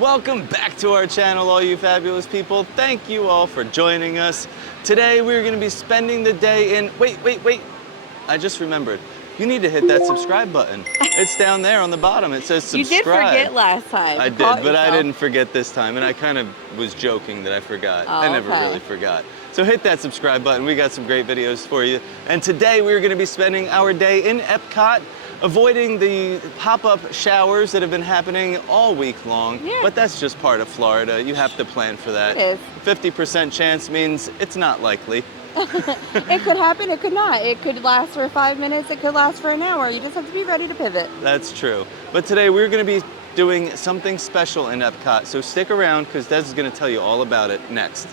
Welcome back to our channel, all you fabulous people. Thank you all for joining us. Today we're going to be spending the day in, wait. I just remembered. You need to hit that subscribe button. It's down there on the bottom. It says subscribe. You did forget last time. I did, but I didn't forget this time. And I kind of was joking that I forgot. I never really forgot. So hit that subscribe button. We got some great videos for you. And today we're going to be spending our day in EPCOT, avoiding the pop-up showers that have been happening all week long. Yeah. But that's just part of Florida. You have to plan for that. It is. 50% chance means it's not likely. It could happen, it could not. It could last for 5 minutes, it could last for an hour. You just have to be ready to pivot. That's true. But today we're going to be doing something special in EPCOT. So stick around because Des is going to tell you all about it next.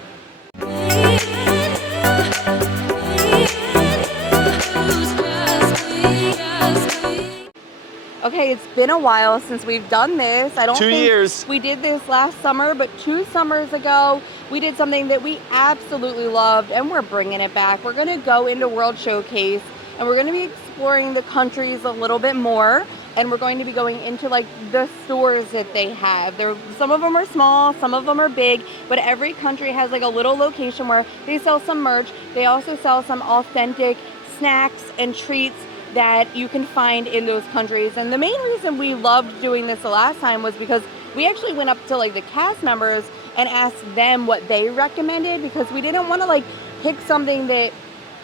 Okay, it's been a while since we've done this. I don't think 2 years. We did this last summer, but 2 summers ago, we did something that we absolutely loved, and we're bringing it back. We're gonna go into World Showcase, and we're gonna be exploring the countries a little bit more, and we're going to be going into like the stores that they have. Some of them are small, some of them are big, but every country has like a little location where they sell some merch. They also sell some authentic snacks and treats that you can find in those countries. And the main reason we loved doing this the last time was because we actually went up to like the cast members and asked them what they recommended, because we didn't want to like pick something that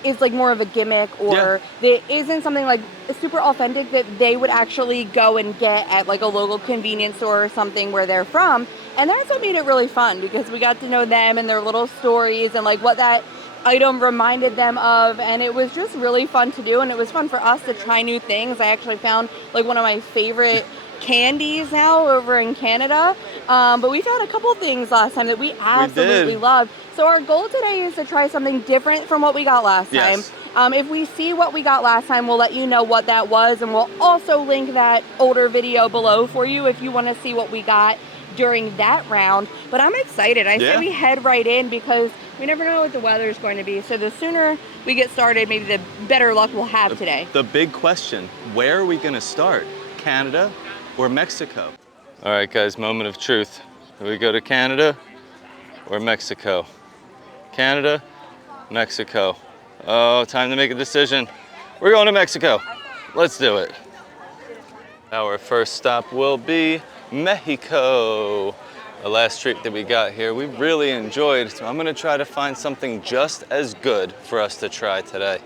is like more of a gimmick or that isn't something like super authentic that they would actually go and get at like a local convenience store or something where they're from. And that's what made it really fun, because we got to know them and their little stories and like what that item reminded them of, and it was just really fun to do, and it was fun for us to try new things. I actually found like one of my favorite candies now over in Canada, but we found a couple things last time that we absolutely loved. So our goal today is to try something different from what we got last time. If we see what we got last time, we'll let you know what that was, and we'll also link that older video below for you if you want to see what we got during that round. But I'm excited. I say we head right in, because we never know what the weather is going to be. So the sooner we get started, maybe the better luck we'll have today. The big question, where are we going to start? Canada or Mexico? All right, guys, moment of truth. Do we go to Canada or Mexico? Canada, Mexico. Oh, time to make a decision. We're going to Mexico. Let's do it. Our first stop will be Mexico. The last trip that we got here, we really enjoyed, so I'm gonna try to find something just as good for us to try today.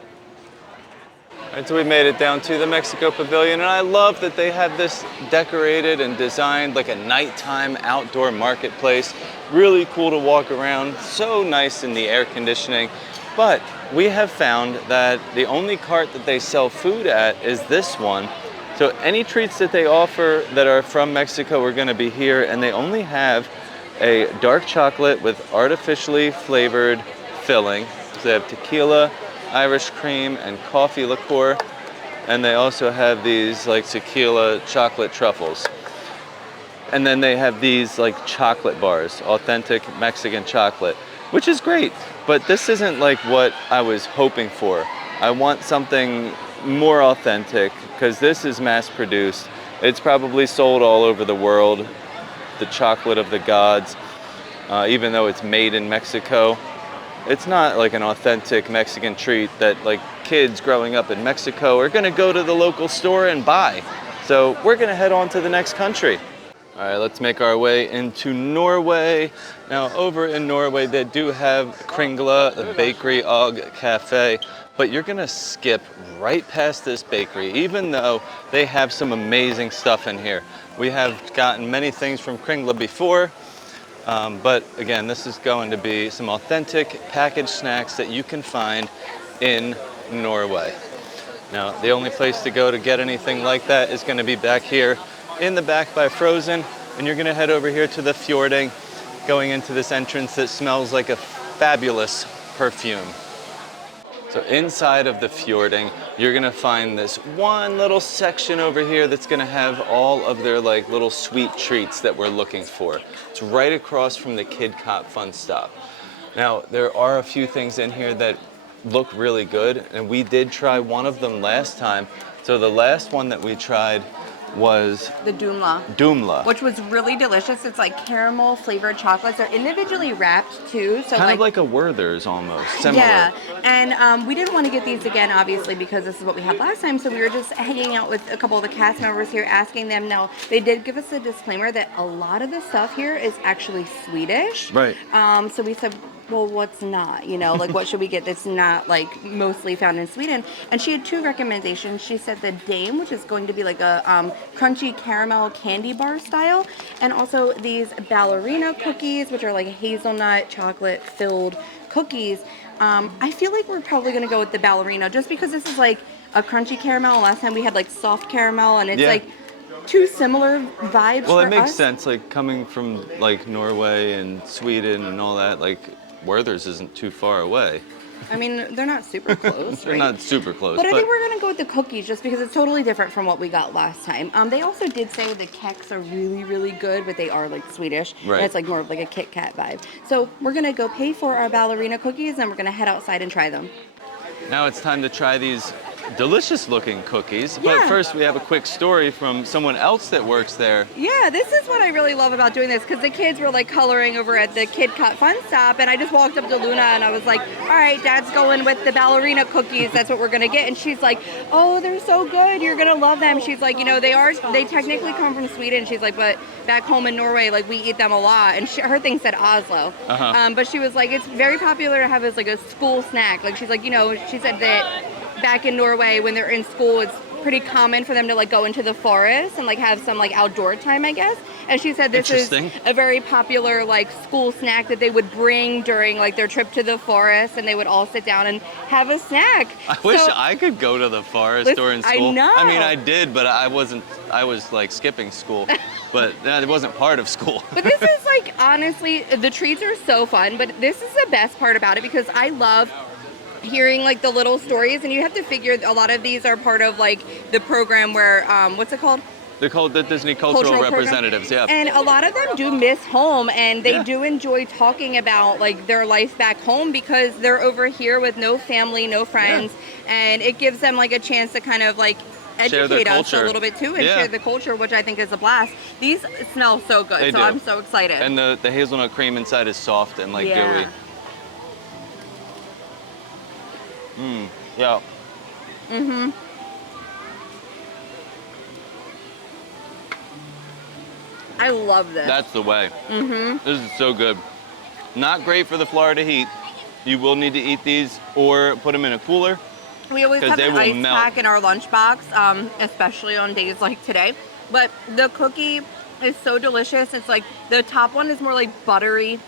All right, so we made it down to the Mexico Pavilion, and I love that they have this decorated and designed like a nighttime outdoor marketplace. Really cool to walk around, so nice in the air conditioning. But we have found that the only cart that they sell food at is this one. So any treats that they offer that are from Mexico are going to be here, and they only have a dark chocolate with artificially flavored filling. So they have tequila, Irish cream, and coffee liqueur, and they also have these like tequila chocolate truffles. And then they have these like chocolate bars, authentic Mexican chocolate, which is great, but this isn't like what I was hoping for. I want something more authentic, because this is mass produced. It's probably sold all over the world, the chocolate of the gods, even though it's made in Mexico. It's not like an authentic Mexican treat that like kids growing up in Mexico are gonna go to the local store and buy. So we're gonna head on to the next country. All right, let's make our way into Norway. Now over in Norway, they do have Kringla, the bakery og cafe, but you're gonna skip right past this bakery, even though they have some amazing stuff in here. We have gotten many things from Kringla before, but again, this is going to be some authentic packaged snacks that you can find in Norway. Now, the only place to go to get anything like that is gonna be back here in the back by Frozen, and you're gonna head over here to the fjording, going into this entrance that smells like a fabulous perfume. So inside of the fjording, you're gonna find this one little section over here that's gonna have all of their like little sweet treats that we're looking for. It's right across from the EPCOT Fun Stop. Now, there are a few things in here that look really good, and we did try one of them last time. So the last one that we tried was The Dumla. Dumla. Which was really delicious. It's like caramel flavored chocolates. They're individually wrapped too. So Kind of like a Werther's almost, similar. Yeah, and we didn't want to get these again, obviously, because this is what we had last time. So we were just hanging out with a couple of the cast members here, asking them. Now, they did give us a disclaimer that a lot of the stuff here is actually Swedish. Right. So we said, well, what's not? You know, like what should we get that's not like mostly found in Sweden? And she had two recommendations. She said the Dame, which is going to be like a crunchy caramel candy bar style, and also these ballerina cookies, which are like hazelnut chocolate filled cookies. I feel like we're probably going to go with the ballerina just because this is like a crunchy caramel. Last time we had like soft caramel, and it's like two similar vibes. Well, for it makes us. sense, like coming from like Norway and Sweden and all that, like Werther's isn't too far away. I mean, they're not super close. They're right? not super close. But I think we're going to go with the cookies just because it's totally different from what we got last time. They also did say the keks are really, really good, but they are like Swedish. Right. And it's like more of like a Kit Kat vibe. So we're going to go pay for our ballerina cookies and we're going to head outside and try them. Now it's time to try these delicious looking cookies. Yeah. But first we have a quick story from someone else that works there. Yeah, this is what I really love about doing this because the kids were like coloring over at the KidCot Fun Stop, and I just walked up to Luna and I was like, all right, Dad's going with the ballerina cookies. That's what we're going to get. And she's like, oh, they're so good. You're going to love them. She's like, you know, they technically come from Sweden. She's like, but back home in Norway, like we eat them a lot. And her thing said Oslo. But she was like, it's very popular to have as like a school snack. Like she's like, you know, she said that back in Norway when they're in school, it's pretty common for them to like go into the forest and like have some like outdoor time, I guess. And she said this is a very popular like school snack that they would bring during like their trip to the forest, and they would all sit down and have a snack. I wish I could go to the forest during school. I know. I mean, I did, but I was like skipping school, but it wasn't part of school. But this is like, honestly, the treats are so fun, but this is the best part about it because I love hearing like the little stories, and you have to figure a lot of these are part of like the program where what's it called? They're called the Disney Cultural Representatives, program. yeah. And a lot of them do miss home, and they do enjoy talking about like their life back home because they're over here with no family, no friends, and it gives them like a chance to kind of like educate us a little bit too and share the culture, which I think is a blast. These smell so good, They so do. I'm so excited. And the hazelnut cream inside is soft and like gooey. Yeah. I love this. That's the way. This is so good. Not great for the Florida heat. You will need to eat these or put them in a cooler. We always have an ice pack in our lunchbox, especially on days like today. But the cookie is so delicious. It's like the top one is more like buttery,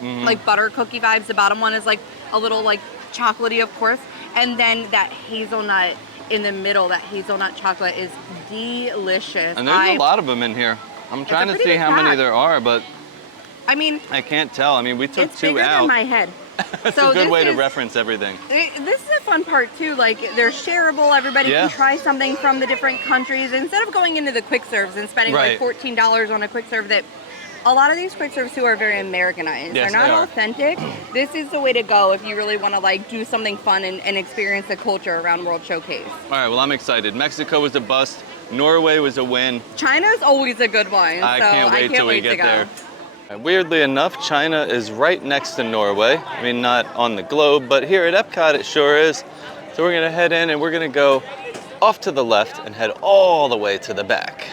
like butter cookie vibes. The bottom one is like a little like chocolatey, of course. And then that hazelnut in the middle, that hazelnut chocolate is delicious. And there's a lot of them in here. I'm trying to see how many there are, but I mean, I can't tell. I mean, we took it's two bigger out. than my head. That's So a good this way to is- reference everything. This is a fun part too. Like they're shareable. Everybody can try something from the different countries instead of going into the quick serves and spending like $14 on a quick serve. That a lot of these quick serves too are very Americanized. Yes, they're not they are. authentic. This is the way to go if you really want to like do something fun and experience the culture around World Showcase. All right, well, I'm excited. Mexico was a bust. Norway was a win. China's always a good one. I so can't wait till we get to go. there. Weirdly enough, China is right next to Norway. I mean, not on the globe, but here at EPCOT it sure is. So we're gonna head in and we're gonna go off to the left and head all the way to the back.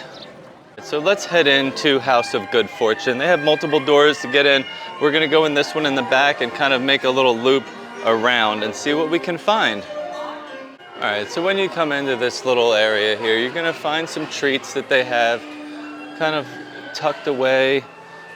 So let's head into House of Good Fortune. They have multiple doors to get in. We're gonna go in this one in the back and kind of make a little loop around and see what we can find. All right, so when you come into this little area here, you're gonna find some treats that they have kind of tucked away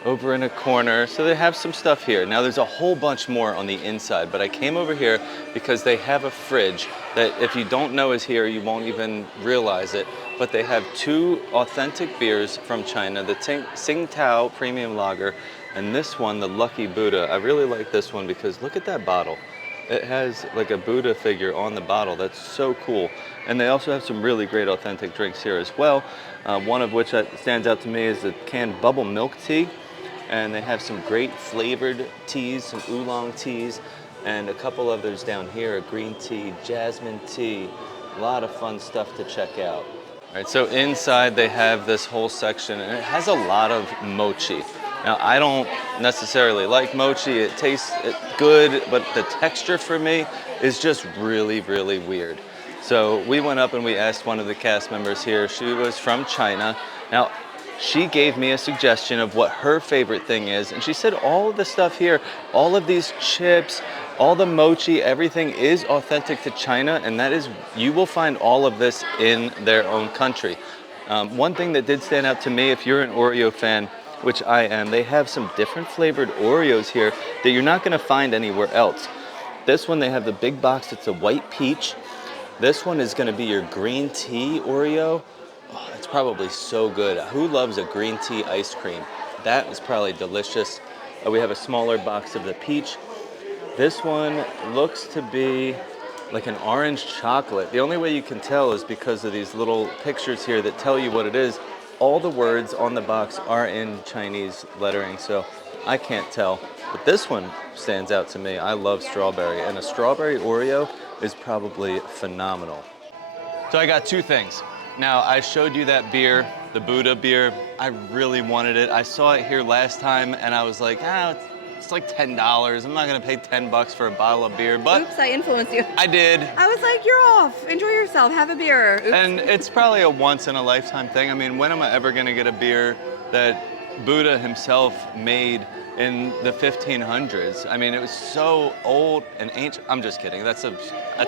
over in a corner. So they have some stuff here. Now there's a whole bunch more on the inside, but I came over here because they have a fridge that if you don't know is here, you won't even realize it. But they have two authentic beers from China, the Tsingtao Premium Lager, and this one, the Lucky Buddha. I really like this one because look at that bottle. It has like a Buddha figure on the bottle. That's so cool. And they also have some really great authentic drinks here as well. One of which stands out to me is the canned bubble milk tea. And they have some great flavored teas, some oolong teas, and a couple others down here, a green tea, jasmine tea. A lot of fun stuff to check out. Right, so inside they have this whole section and it has a lot of mochi. Now I don't necessarily like mochi, it tastes good, but the texture for me is just really, really weird. So we went up and we asked one of the cast members here, she was from China. Now she gave me a suggestion of what her favorite thing is, and she said all of the stuff here, all of these chips, all the mochi, everything is authentic to China, and that is, you will find all of this in their own country. One thing that did stand out to me, if you're an Oreo fan, which I am, they have some different flavored Oreos here that you're not gonna find anywhere else. This one, they have the big box, it's a white peach. This one is gonna be your green tea Oreo. Oh, it's probably so good. Who loves a green tea ice cream? That is probably delicious. We have a smaller box of the peach. This one looks to be like an orange chocolate. The only way you can tell is because of these little pictures here that tell you what it is. All the words on the box are in Chinese lettering, so I can't tell. But this one stands out to me. I love strawberry, and a strawberry Oreo is probably phenomenal. So I got two things. Now, I showed you that beer, the Buddha beer. I really wanted it. I saw it here last time, and I was like, it's like $10. I'm not gonna pay $10 for a bottle of beer, but Oops, I influenced you. I did. I was like, you're off. Enjoy yourself. Have a beer. Oops. And it's probably a once in a lifetime thing. I mean, when am I ever gonna get a beer that Buddha himself made in the 1500s? I mean, it was so old and ancient. I'm just kidding. That's a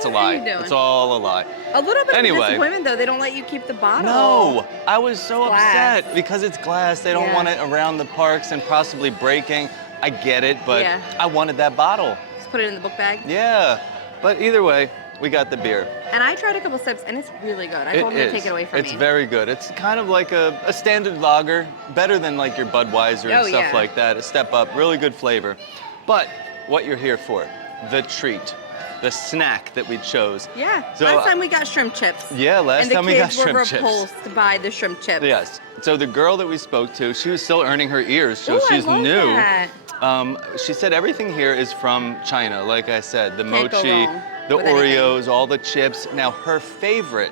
lie. It's all a lie. A little bit Anyway. of disappointment though. They don't let you keep the bottle. No, I was so Glass. upset because it's glass. They don't Yeah. want it around the parks and possibly breaking. I get it, but Yeah. I wanted that bottle. Just put it in the book bag. Yeah, but either way, we got the beer. And I tried a couple sips, and it's really good. I told them to take it away from me. It's very good. It's kind of like a standard lager, better than like your Budweiser and stuff like that. A step up, really good flavor. But what you're here for, the treat, the snack that we chose. Yeah, So, last time we got shrimp chips. Yeah, last time we got shrimp And the chips. kids were repulsed by the shrimp chips. Yes. So the girl that we spoke to, she was still earning her ears, so Ooh, she's I love new. that. She said everything here is from China. Like I said, the Can't go mochi, wrong the with anything. Oreos, all the chips. Now her favorite,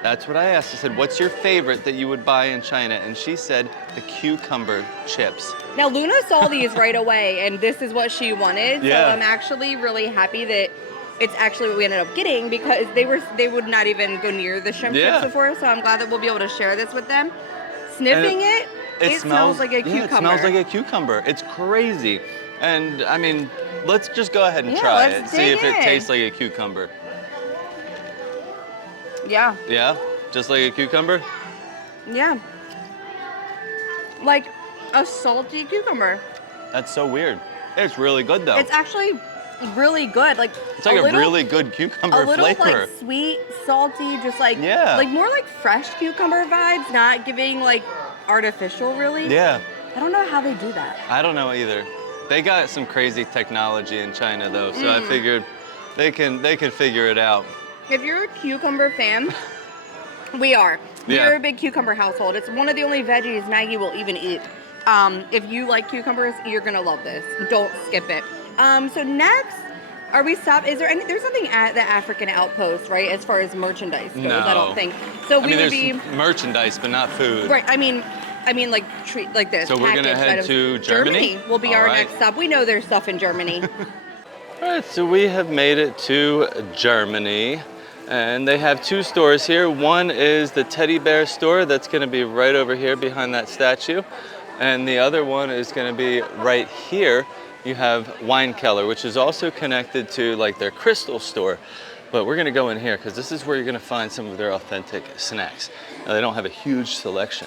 that's what I asked. I said, what's your favorite that you would buy in China? And she said the cucumber chips. Now Luna saw these right away, and this is what she wanted. Yeah. So I'm actually really happy that it's actually what we ended up getting, because they would not even go near the shrimp Yeah. chips before. So I'm glad that we'll be able to share this with them. Sniffing it smells like a cucumber. It smells like a cucumber. It's crazy. And I mean, let's just go ahead and try it. let's See dig if it in. tastes like a cucumber. Yeah. Yeah? Just like a cucumber? Yeah. Like a salty cucumber. That's so weird. It's really good though. It's actually really good. Like It's like a really good cucumber a little flavor. like sweet, salty, just like Yeah. more like fresh cucumber vibes, not giving like artificial really. Yeah, I don't know how they do that. I don't know either. They got some crazy technology in China though, so I figured they can figure it out. If you're a cucumber fan, we are. Yeah. We're a big cucumber household. It's one of the only veggies Maggie will even eat. If you like cucumbers, you're gonna love this. Don't skip it. So next, are we stopped? Is there any? There's nothing at the African outpost, right? As far as merchandise goes, No. I don't think. So I we mean, would there's be merchandise, but not food. right. I mean like treat like this. So we're gonna packaged head items. to Germany? will be All our right. next stop. We know there's stuff in Germany. All right, so we have made it to Germany, and they have two stores here. One is the teddy bear store that's gonna be right over here behind that statue, and the other one is gonna be right here. You have Weinkeller, which is also connected to like their crystal store. But we're gonna go in here because this is where you're gonna find some of their authentic snacks. Now they don't have a huge selection.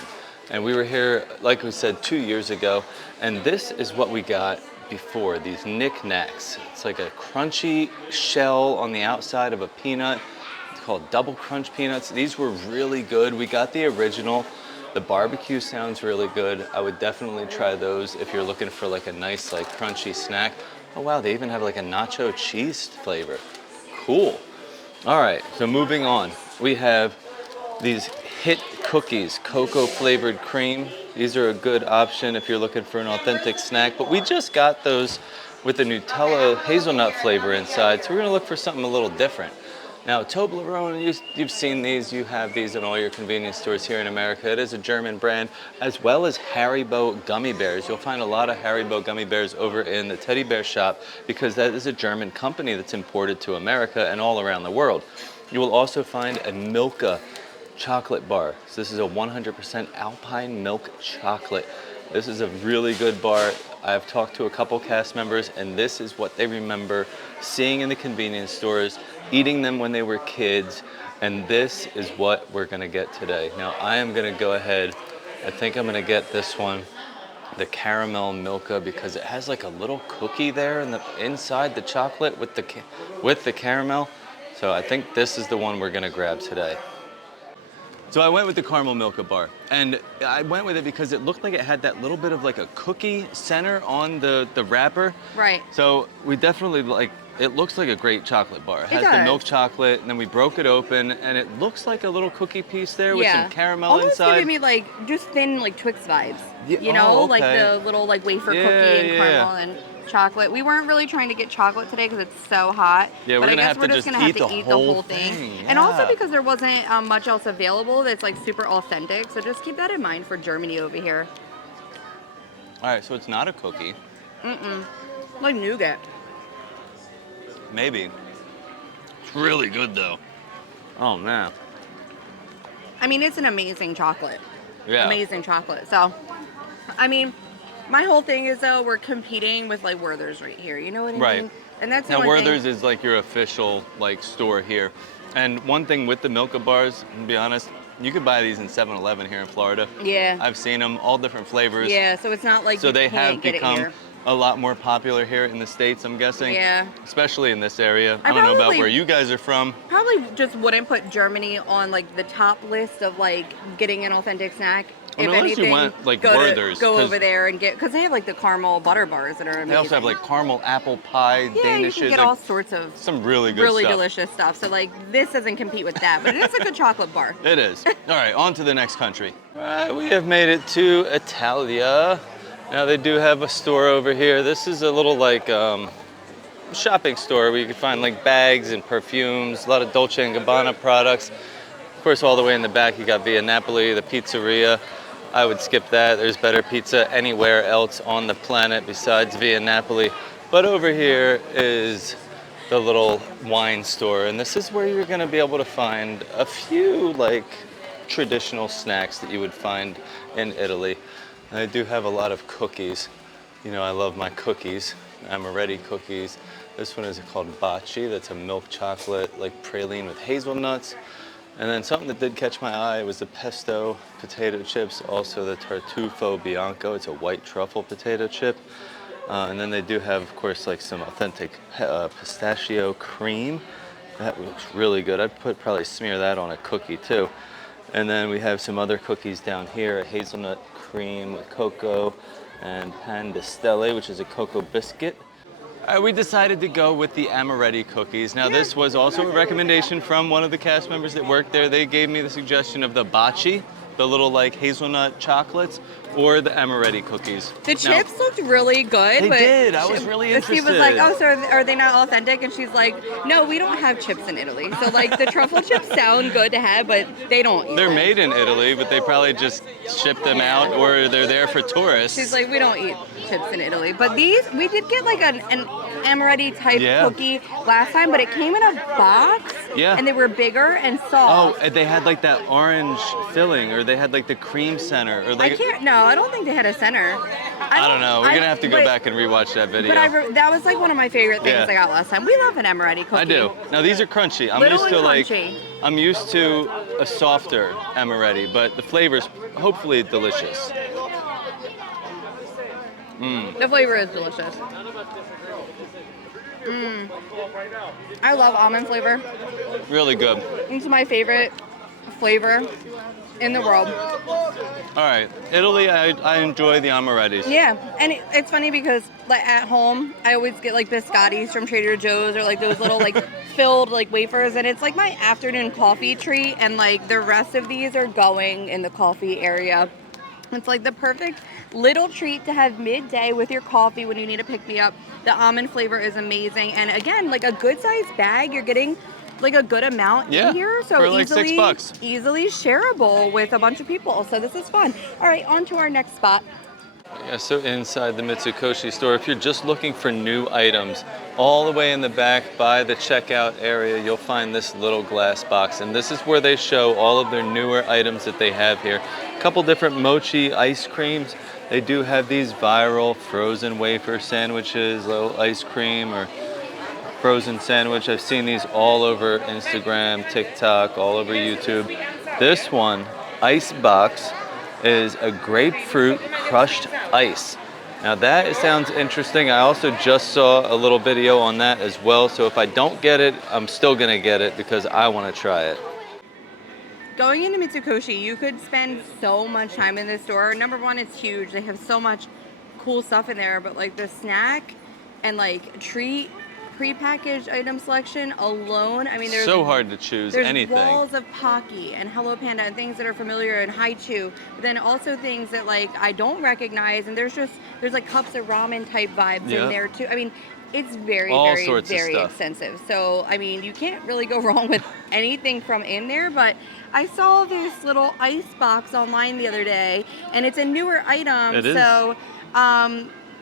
And we were here, like we said, 2 years ago, and this is what we got before, these knickknacks. It's like a crunchy shell on the outside of a peanut. It's called double crunch peanuts. These were really good. We got the original. The barbecue sounds really good. I would definitely try those if you're looking for like a nice like crunchy snack. Oh wow, they even have like a nacho cheese flavor. Cool. All right, so moving on. We have these Hit cookies, cocoa flavored cream. These are a good option if you're looking for an authentic snack, but we just got those with the Nutella hazelnut flavor inside, so we're gonna look for something a little different. Now, Toblerone, you've seen these. You have these in all your convenience stores here in America. It is a German brand, as well as Haribo gummy bears. You'll find a lot of Haribo gummy bears over in the teddy bear shop because that is a German company that's imported to America and all around the world. You will also find a Milka chocolate bar. So this is a 100% Alpine milk chocolate. This is a really good bar. I've talked to a couple cast members, and this is what they remember seeing in the convenience stores, eating them when they were kids, and this is what we're gonna get today. Now, I am gonna go ahead, I think I'm gonna get this one, the caramel Milka, because it has like a little cookie there in the inside the chocolate with the caramel. So I think this is the one we're gonna grab today. So I went with the caramel Milka bar, and I went with it because it looked like it had that little bit of like a cookie center on the wrapper. Right. So we definitely it looks like a great chocolate bar. It has the milk chocolate, and then we broke it open, and it looks like a little cookie piece there with some caramel almost inside. Almost giving me like just thin like Twix vibes. Yeah, you know, okay. like the little like wafer cookie and caramel and chocolate. We weren't really trying to get chocolate today because it's so hot. Yeah, but I guess we're just gonna have to eat the whole thing. Yeah. And also because there wasn't much else available that's like super authentic. So just keep that in mind for Germany over here. All right, so it's not a cookie. Like nougat. Maybe. It's really good though. Oh man. I mean, it's an amazing chocolate. Yeah. Amazing chocolate. So, I mean, my whole thing is though we're competing with like Werther's right here. You know what I mean? Right. And that's now Werther's is like your official like store here. And one thing with the Milka bars, to be honest, you could buy these in 7-Eleven here in Florida. Yeah. I've seen them, all different flavors. Yeah, so it's not like so you they can't have get become it here. a lot more popular here in the States, I'm guessing. Yeah. Especially in this area. I don't know about where you guys are from. Probably just wouldn't put Germany on like the top list of like getting an authentic snack. Well, if unless anything, you went like go Werther's. Go over there and get, because they have like the caramel butter bars that are amazing. They also have like caramel apple pie, yeah, Danishes. you can get all sorts of some really good stuff. delicious stuff. So like this doesn't compete with that, but it is a good chocolate bar. It is. All right, on to the next country. All right, we have made it to Italia. Now they do have a store over here. This is a little like shopping store where you can find like bags and perfumes, a lot of Dolce & Gabbana products. Of course, all the way in the back you got Via Napoli, the pizzeria. I would skip that. There's better pizza anywhere else on the planet besides Via Napoli. But over here is the little wine store, and this is where you're gonna be able to find a few like traditional snacks that you would find in Italy. And I do have a lot of cookies. You know, I love my cookies. Amaretti cookies. This one is called Baci. That's a milk chocolate, like praline with hazelnuts. And then something that did catch my eye was the pesto potato chips, also the tartufo bianco. It's a white truffle potato chip. And then they do have, of course, like some authentic pistachio cream. That looks really good. I'd probably smear that on a cookie too. And then we have some other cookies down here, a hazelnut cream with cocoa and pan de stelle, which is a cocoa biscuit. We decided to go with the Amaretti cookies. Now this was also a recommendation from one of the cast members that worked there. They gave me the suggestion of the Baci, the little like hazelnut chocolates, or the Amaretti cookies. The chips looked really good. They did. I was really interested. She was like, oh, so are they not authentic? And she's like, no, we don't have chips in Italy. So like the truffle chips sound good to have, but they don't. They're made in Italy, but they probably just ship them out or they're there for tourists. She's like, we don't eat chips in Italy. But these, we did get like an Amaretti type cookie last time, but it came in a box. Yeah. And they were bigger and soft. Oh, and they had like that orange filling, or they had like the cream center, or like. I don't think they had a center. I don't know. We're gonna have to go back and rewatch that video. But that was like one of my favorite things I got last time. We love an Amaretti cookie. I do. Now these are crunchy. I'm used to a softer Amaretti, but the flavor's hopefully delicious. The flavor is delicious. I love almond flavor. Really good. It's my favorite flavor in the world. All right, Italy, I enjoy the Amarettis. Yeah, and it's funny because like at home, I always get like biscottis from Trader Joe's or like those little like filled like wafers, and it's like my afternoon coffee treat, and like the rest of these are going in the coffee area. It's like the perfect little treat to have midday with your coffee when you need to pick me up. The almond flavor is amazing, and again, like a good sized bag, you're getting like a good amount Yeah, in here, so for like easily $6. easily shareable with a bunch of people. So this is fun. All right, on to our next spot. Yeah, so inside the Mitsukoshi store, if you're just looking for new items, all the way in the back by the checkout area, you'll find this little glass box. And this is where they show all of their newer items that they have here. A couple different mochi ice creams. They do have these viral frozen wafer sandwiches, little ice cream or frozen sandwich. I've seen these all over Instagram, TikTok, all over YouTube. This one, Ice Box, is a grapefruit crushed ice. Now that sounds interesting. I also just saw a little video on that as well. So if I don't get it, I'm still gonna get it because I wanna try it. Going into Mitsukoshi, you could spend so much time in this store. Number one, it's huge. They have so much cool stuff in there, but like the snack and like treat prepackaged item selection alone, I mean, there's So hard to choose there's anything. walls of Pocky and Hello Panda and things that are familiar and Haichu, but then also things that like I don't recognize, and there's like cups of ramen type vibes Yep. in there too. I mean, it's very, All very, sorts of very stuff. extensive. So I mean, you can't really go wrong with anything from in there. But I saw this little ice box online the other day, and it's a newer item. It is. So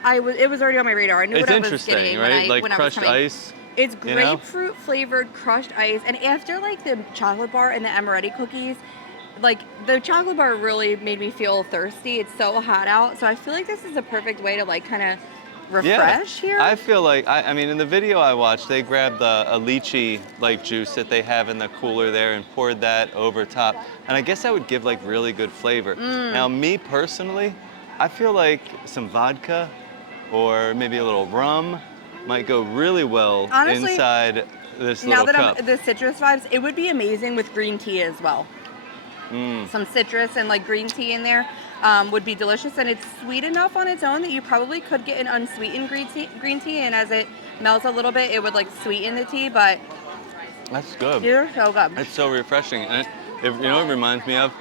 it was already on my radar. I knew It's what I was interesting, getting right? when Like I was crushed coming. ice. It's you know? grapefruit flavored crushed ice, and after like the chocolate bar and the amaretti cookies, like the chocolate bar really made me feel thirsty. It's so hot out, so I feel like this is a perfect way to like kind of refresh here. I feel like, I mean, in the video I watched, they grabbed a lychee like juice that they have in the cooler there and poured that over top. And I guess that would give like really good flavor. Now, me personally, I feel like some vodka or maybe a little rum might go really well Honestly, inside this Now little that cup. I'm the citrus vibes, it would be amazing with green tea as well. Some citrus and like green tea in there would be delicious, and it's sweet enough on its own that you probably could get an unsweetened green tea, and as it melts a little bit, it would like sweeten the tea. But That's good. these are so good. It's so refreshing. And you know what it reminds me of?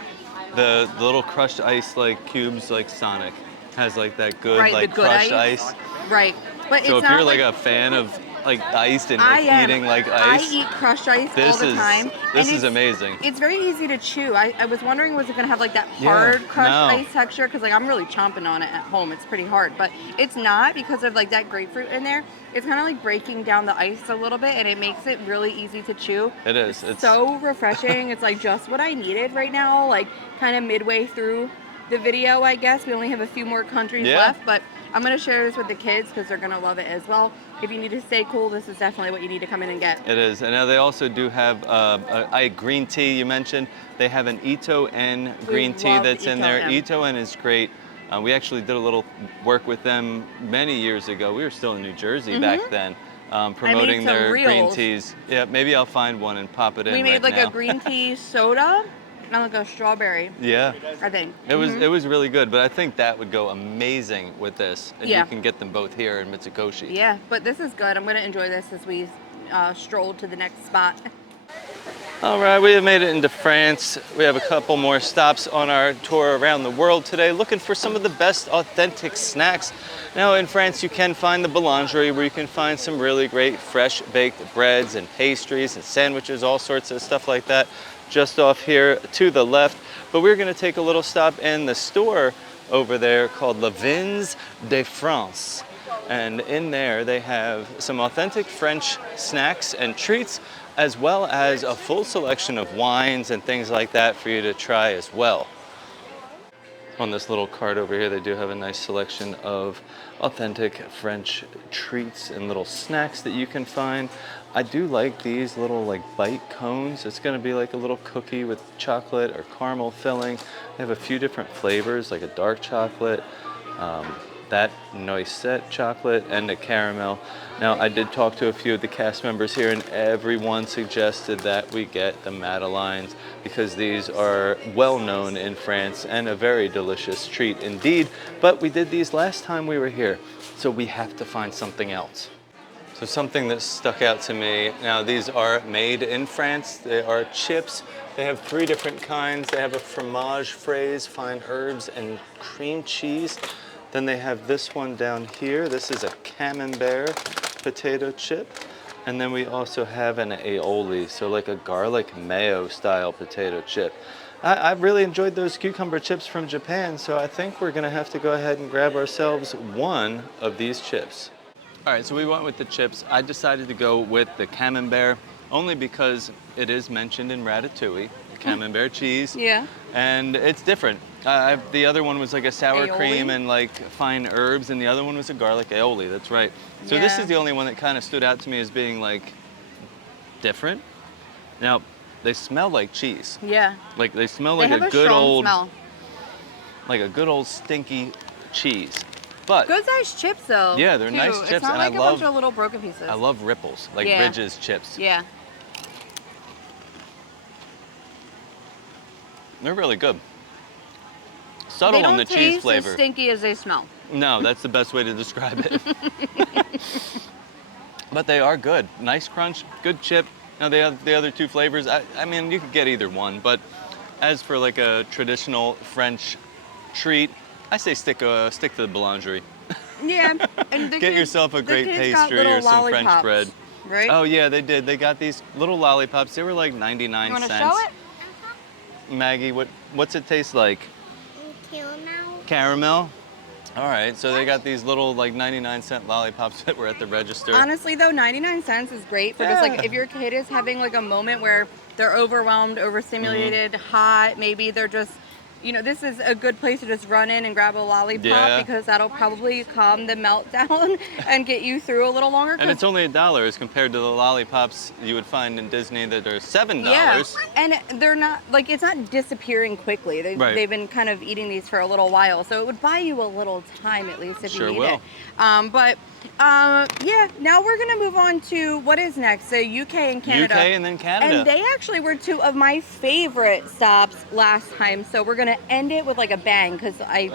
The little crushed ice like cubes like Sonic has like that good Right, like the good crushed ice. ice. Right, but So it's if not you're like a fan of like ice and I like am. eating like I ice, eat crushed ice all this the is time. this and is amazing. It's very easy to chew. I was wondering, was it going to have like that Yeah, hard crushed no. ice texture? Because like I'm really chomping on it at home. It's pretty hard, but it's not because of like that grapefruit in there. It's kind of like breaking down the ice a little bit, and it makes it really easy to chew. It is. It's so refreshing. It's like just what I needed right now. Like kind of midway through the video, I guess. We only have a few more countries left, but I'm going to share this with the kids because they're going to love it as well. If you need to stay cool, this is definitely what you need to come in and get. It is. And now they also do have a green tea you mentioned. They have an Ito N green tea love that's in Ito there. En. Ito N is great. We actually did a little work with them many years ago. We were still in New Jersey back then, promoting some their green reels. teas. Yeah, maybe I'll find one and pop it in We made right like now. a green tea soda and like a strawberry, Yeah. I think. It was really good, but I think that would go amazing with this. And Yeah. you can get them both here in Mitsukoshi. Yeah, but this is good. I'm going to enjoy this as we stroll to the next spot. All right, we have made it into France. We have a couple more stops on our tour around the world today, looking for some of the best authentic snacks. Now in France, you can find the boulangerie, where you can find some really great fresh baked breads and pastries and sandwiches, all sorts of stuff like that, just off here to the left. But we're gonna take a little stop in the store over there called Les Vins de France. And in there, they have some authentic French snacks and treats, as well as a full selection of wines and things like that for you to try as well. On this little cart over here, they do have a nice selection of authentic French treats and little snacks that you can find. I do like these little like bite cones. It's gonna be like a little cookie with chocolate or caramel filling. They have a few different flavors, like a dark chocolate, that noisette chocolate, and a caramel. Now, I did talk to a few of the cast members here, and everyone suggested that we get the Madeleines because these are well known in France and a very delicious treat indeed. But we did these last time we were here, so we have to find something else. So something that stuck out to me, now these are made in France. They are chips. They have 3 different kinds. They have a fromage fraise, fine herbs, and cream cheese. Then they have this one down here. This is a camembert potato chip. And then we also have an aioli, so like a garlic mayo style potato chip. I really enjoyed those cucumber chips from Japan, so I think we're gonna have to go ahead and grab ourselves one of these chips. All right, so we went with the chips. I decided to go with the camembert, only because it is mentioned in Ratatouille, the camembert cheese. Yeah. And it's different. The other one was like a sour Aioli? cream and like fine herbs, and the other one was a garlic aioli, that's right. So this Yeah. is the only one that kind of stood out to me as being like different. Now, they smell like cheese. Yeah. Like they smell They like have a a good strong old, smell. like a good old stinky cheese. But Good sized chips though. Yeah, they're too. nice chips, It's not and like I a love- bunch of little broken pieces. I love ripples, like Yeah. Ridge's chips. Yeah. They're really good. They Subtle don't on the taste cheese flavor. as stinky as they smell. No, that's the best way to describe it. But they are good. Nice crunch, good chip. Now the other two flavors, I mean, you could get either one, but as for like a traditional French treat, I say stick to the boulangerie. Yeah. And the Get kids- yourself a the great kids got pastry little or some French lollipops, bread. Right? Oh yeah, they did. They got these little lollipops. They were like 99 you want to cents. show it? Maggie, what's it taste like? Caramel. Caramel? All right, so they got these little like 99-cent lollipops that were at the register. Honestly though, 99 cents is great for just like Yeah. if your kid is having like a moment where they're overwhelmed, overstimulated, hot, maybe they're just, you know, this is a good place to just run in and grab a lollipop Yeah. because that'll probably calm the meltdown and get you through a little longer. And it's only $1 as compared to the lollipops you would find in Disney that are $7. yeah, and they're not like it's not disappearing quickly. Right. They've been kind of eating these for a little while, so it would buy you a little time at least if Sure you need will. it. Yeah. Now we're gonna move on to what is next. So UK and Canada. UK and then Canada. And they actually were two of my favorite stops last time. So we're gonna end it with like a bang because I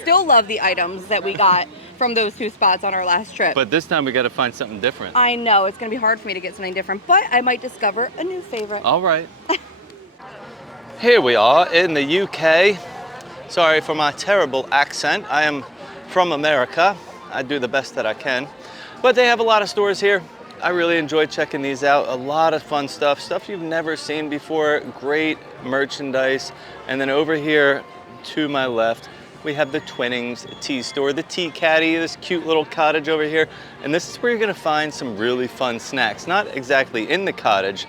still love the items that we got from those two spots on our last trip. But this time we got to find something different. I know it's gonna be hard for me to get something different, but I might discover a new favorite. All right. Here we are in the UK. Sorry for my terrible accent. I am from America. I do the best that I can. But they have a lot of stores here. I really enjoy checking these out. A lot of fun stuff you've never seen before. Great merchandise. And then over here to my left, we have the Twinnings tea store, the Tea Caddy, this cute little cottage over here. And this is where you're gonna find some really fun snacks. Not exactly in the cottage,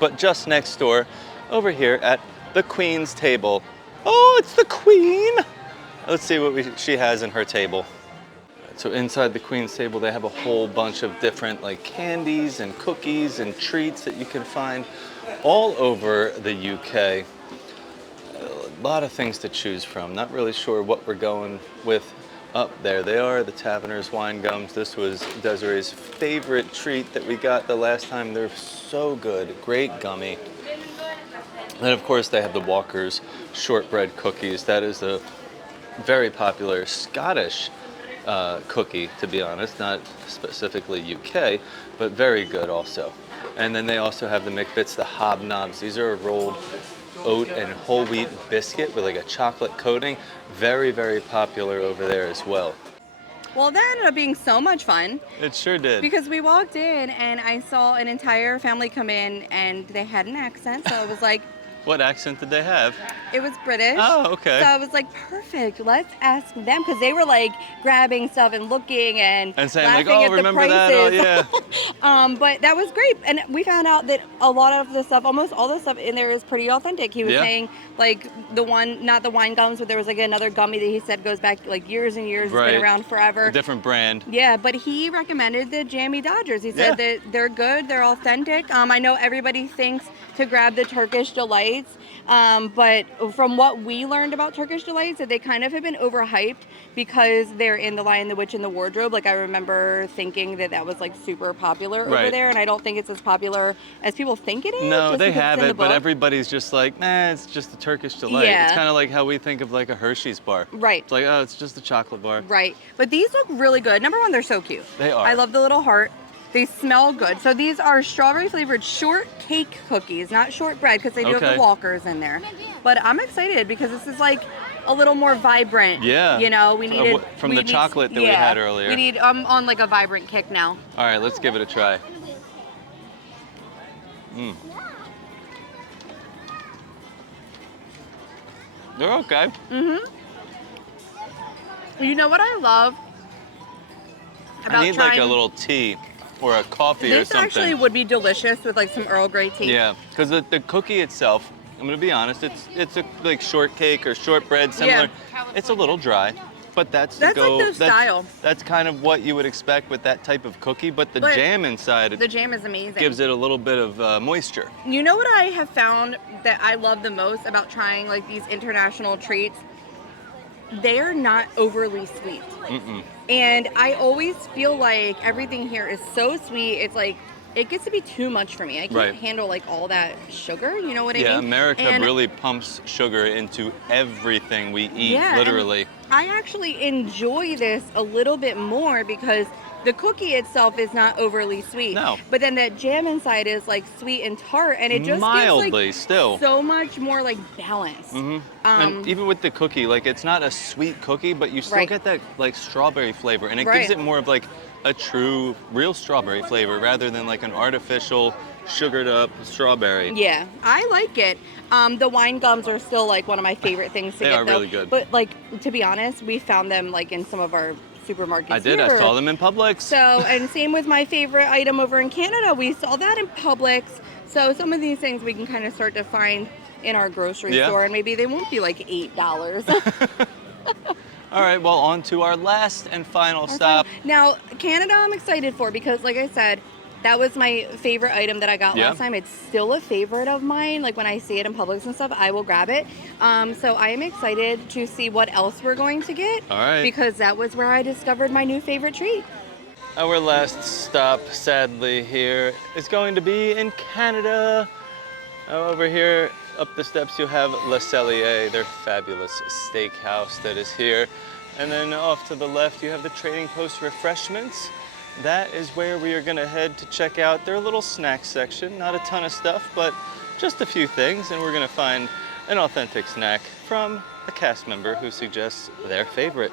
but just next door over here at the Queen's table. Oh, it's the Queen! Let's see what she has in her table. So inside the Queen's table, they have a whole bunch of different like candies and cookies and treats that you can find all over the UK. A lot of things to choose from. Not really sure what we're going with up there. They are the Taverner's Wine Gums. This was Desiree's favorite treat that we got the last time. They're so good, great gummy. And then of course they have the Walker's shortbread cookies. That is a very popular Scottish cookie, to be honest, not specifically UK, but very good also. And then they also have the McBits, the Hobnobs. These are a rolled oat and whole wheat biscuit with like a chocolate coating. Very, very popular over there as well. Well, that ended up being so much fun It sure did. because we walked in and I saw an entire family come in and they had an accent. So I was like, What accent did they have? it was British. Oh, okay. So I was like, perfect. Let's ask them because they were like grabbing stuff and looking and And saying like, laughing oh, at the remember that? Oh, prices. yeah. But that was great. And we found out that a lot of the stuff, almost all the stuff in there is pretty authentic. He was Yeah. saying like the one, not the wine gums, but there was like another gummy that he said goes back like years and years. It's Right. been around forever. A different brand. Yeah, but he recommended the Jammy Dodgers. He said Yeah. that they're good, they're authentic. I know everybody thinks to grab the Turkish Delights, but from what we learned about Turkish Delights, that they kind of have been overhyped because they're in The Lion, the Witch, and the Wardrobe. Like I remember thinking that that was like super popular over Right. there, and I don't think it's as popular as people think it is. No, just they because it's have in the it, but book. everybody's just like, nah, it's just a Turkish delight. Yeah. It's kind of like how we think of like a Hershey's bar. Right. It's like, oh, it's just a chocolate bar. Right. But these look really good. Number one, they're so cute. They are. I love the little heart. They smell good. So these are strawberry flavored shortcake cookies, not shortbread, because they do have Okay. the Walkers in there. But I'm excited because this is like a little more vibrant. Yeah. You know, we needed from the chocolate that we had earlier. We need on like a vibrant kick now. All right, let's give it a try. Mm. They're okay. You know what I love about I need trying... like a little tea or a coffee or This something. actually would be delicious with like some Earl Grey tea. Yeah, because the cookie itself, I'm gonna be honest, it's a like shortcake or shortbread similar. Yeah. It's a little dry, but that's Like their style. That's kind of what you would expect with that type of cookie. But the But jam inside The jam is amazing. gives it a little bit of moisture. You know what I have found that I love the most about trying like these international treats? They're not overly sweet. And I always feel like everything here is so sweet. It's like, it gets to be too much for me. I can't handle like all that sugar, you know what I mean? Yeah, America And really pumps sugar into everything we eat, literally. I actually enjoy this a little bit more because the cookie itself is not overly sweet. No. But then that jam inside is like sweet and tart, and it just mildly gives, like, still so much more like balance. And even with the cookie, like it's not a sweet cookie, but you still get that like strawberry flavor, and it gives it more of like a true, real strawberry flavor rather than like an artificial, sugared up strawberry. Yeah, I like it. The wine gums are still like one of my favorite things to get. They are though. really good. But like, to be honest, we found them like in some of our supermarkets. I did. Here. I saw them in Publix. So, and same with my favorite item over in Canada. We saw that in Publix. So some of these things we can kind of start to find in our grocery store, and maybe they won't be like $8. All right, well, on to our last and final stop. Now, Canada I'm excited for because, like I said, that was my favorite item that I got last time. It's still a favorite of mine. Like when I see it in Publix and stuff, I will grab it. So I am excited to see what else we're going to get. All right. Because that was where I discovered my new favorite treat. Our last stop, sadly, here is going to be in Canada. Over here, up the steps, you have Le Cellier, their fabulous steakhouse that is here. And then off to the left, you have the Trading Post Refreshments. That is where we are gonna head to check out their little snack section. Not a ton of stuff, but just a few things. And we're gonna find an authentic snack from a cast member who suggests their favorite.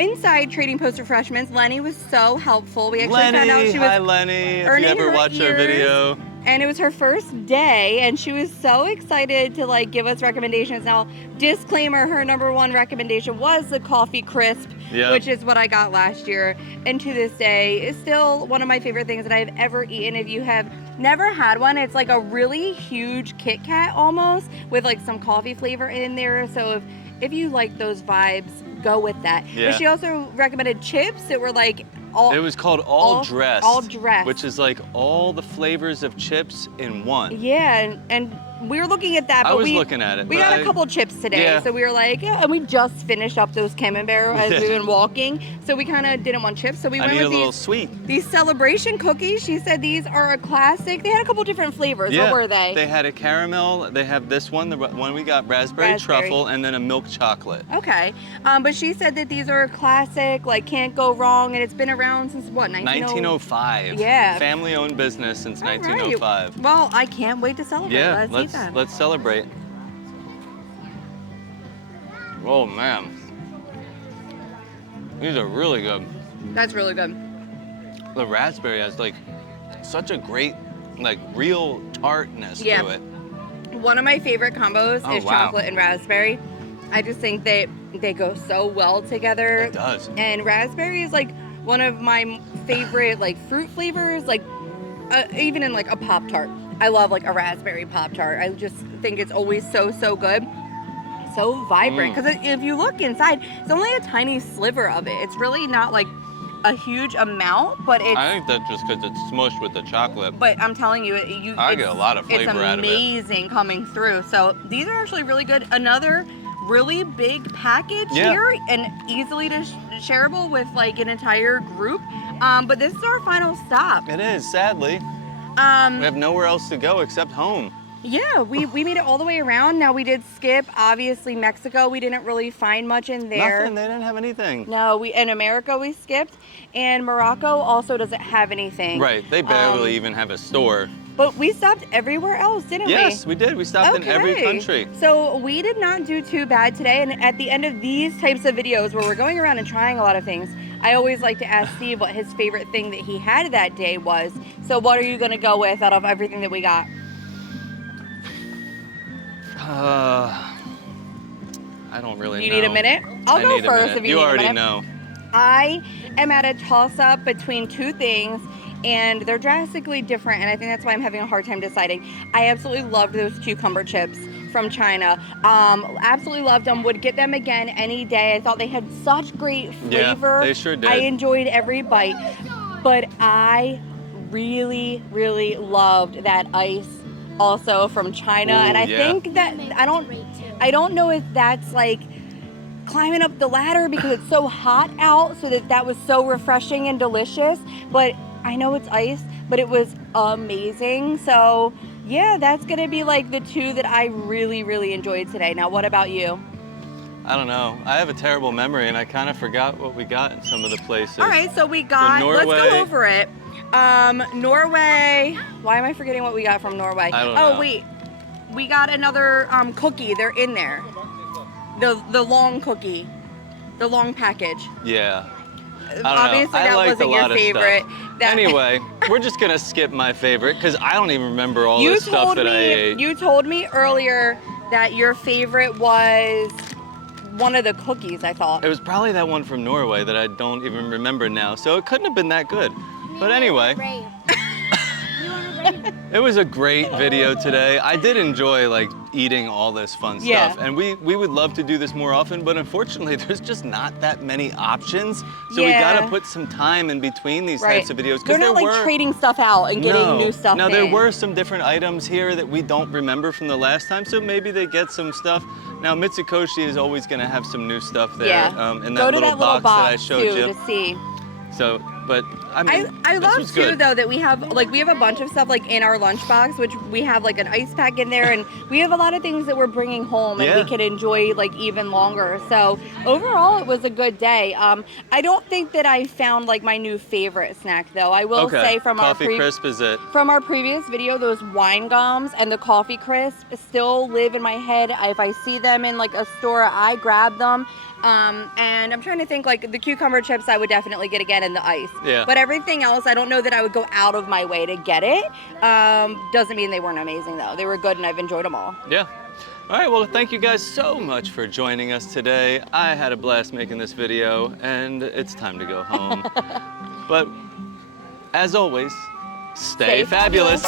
Inside Trading Post Refreshments, Lenny was so helpful. We actually found out she was hi Lenny, if you earning ever her watch our ears. video. And it was her first day, and she was so excited to like give us recommendations. Now, disclaimer, her number one recommendation was the coffee crisp, which is what I got last year. And to this day, is still one of my favorite things that I've ever eaten. If you have never had one, it's like a really huge Kit Kat almost with like some coffee flavor in there. So if you like those vibes, go with that. Yeah. But she also recommended chips that were like It was called All Dressed. All Dressed. Which is like all the flavors of chips in one. Yeah, and we were looking at that, but I was looking at it. We got a couple chips today, Yeah. so we were like, and we just finished up those camembert as we've been walking, so we kind of didn't want chips, so we went need with a little sweet. These celebration cookies. She said these are a classic. They had a couple different flavors. Yeah, What were they? They had a caramel. They have this one, the one we got, raspberry truffle, and then a milk chocolate. Okay, but she said that these are a classic, like can't go wrong, and it's been around since what, 1905. Yeah. Family-owned business since All right. 1905. Well, I can't wait to celebrate. Yeah, Let's eat that. let's celebrate. Oh man, these are really good. That's really good. The raspberry has like such a great, like real tartness to it. One of my favorite combos is wow. chocolate and raspberry. I just think they go so well together. It does. And raspberry is like one of my favorite like fruit flavors, like even in like a Pop-Tart. I love like a raspberry Pop-Tart. I just think it's always so good. So vibrant. Because if you look inside, it's only a tiny sliver of it. It's really not like a huge amount, but it's... I think that's just because it's smushed with the chocolate. But I'm telling you, I get a lot of flavor out of it. It's amazing coming through. So these are actually really good. Another really big package here and easily shareable with like an entire group. But this is our final stop. It is, sadly. We have nowhere else to go except home. Yeah, we made it all the way around. Now we did skip, obviously, Mexico. We didn't really find much in there. Nothing, they didn't have anything. No, in America we skipped, and Morocco also doesn't have anything. Right, they barely even have a store. But we stopped everywhere else, didn't we? Yes, we did. We stopped in every country. So we did not do too bad today. And at the end of these types of videos where we're going around and trying a lot of things, I always like to ask Steve what his favorite thing that he had that day was. So what are you going to go with out of everything that we got? I don't really know. You need a minute? I'll go first if you need a minute. You already know. I am at a toss-up between two things, and they're drastically different, and I think that's why I'm having a hard time deciding. I absolutely loved those cucumber chips from China. Absolutely loved them. Would get them again any day. I thought they had such great flavor. Yeah, they sure did. I enjoyed every bite, but I really, really loved that ice also from China. Ooh, and I yeah. think that I don't know if that's like climbing up the ladder because it's so hot out, so that was so refreshing and delicious. But I know it's ice, but it was amazing. So yeah, that's gonna be like the two that I really, really enjoyed today. Now, what about you? I don't know. I have a terrible memory, and I kind of forgot what we got in some of the places. All right, so we got, let's go over it. Norway, why am I forgetting what we got from Norway? I don't know. Oh, wait, we got another cookie. They're in there. The long cookie, the long package. Yeah. Obviously, that wasn't your favorite. Anyway, we're just gonna skip my favorite because I don't even remember all the stuff that I ate. You told me earlier that your favorite was one of the cookies, I thought. It was probably that one from Norway that I don't even remember now, so it couldn't have been that good. But anyway, it was a great video today. I did enjoy like eating all this fun stuff, and we would love to do this more often, but unfortunately there's just not that many options. So we gotta put some time in between these types of videos. They're not like trading stuff out and getting new stuff Now in. there were some different items here that we don't remember from the last time, so maybe they get some stuff. Now Mitsukoshi is always gonna have some new stuff there in that little box that I showed you. To see. So, but I mean, I love too though that we have a bunch of stuff like in our lunchbox, which we have like an ice pack in there, and we have a lot of things that we're bringing home and we can enjoy like even longer. So overall, it was a good day. I don't think that I found like my new favorite snack though. I will say from Coffee Crisp is it? From our previous video, those wine gums and the Coffee Crisp still live in my head. If I see them in like a store, I grab them. And I'm trying to think, like the cucumber chips I would definitely get again in the ice. Yeah. But everything else, I don't know that I would go out of my way to get it. Doesn't mean they weren't amazing though. They were good and I've enjoyed them all. Yeah. All right, well, thank you guys so much for joining us today. I had a blast making this video and it's time to go home. But as always, stay fabulous.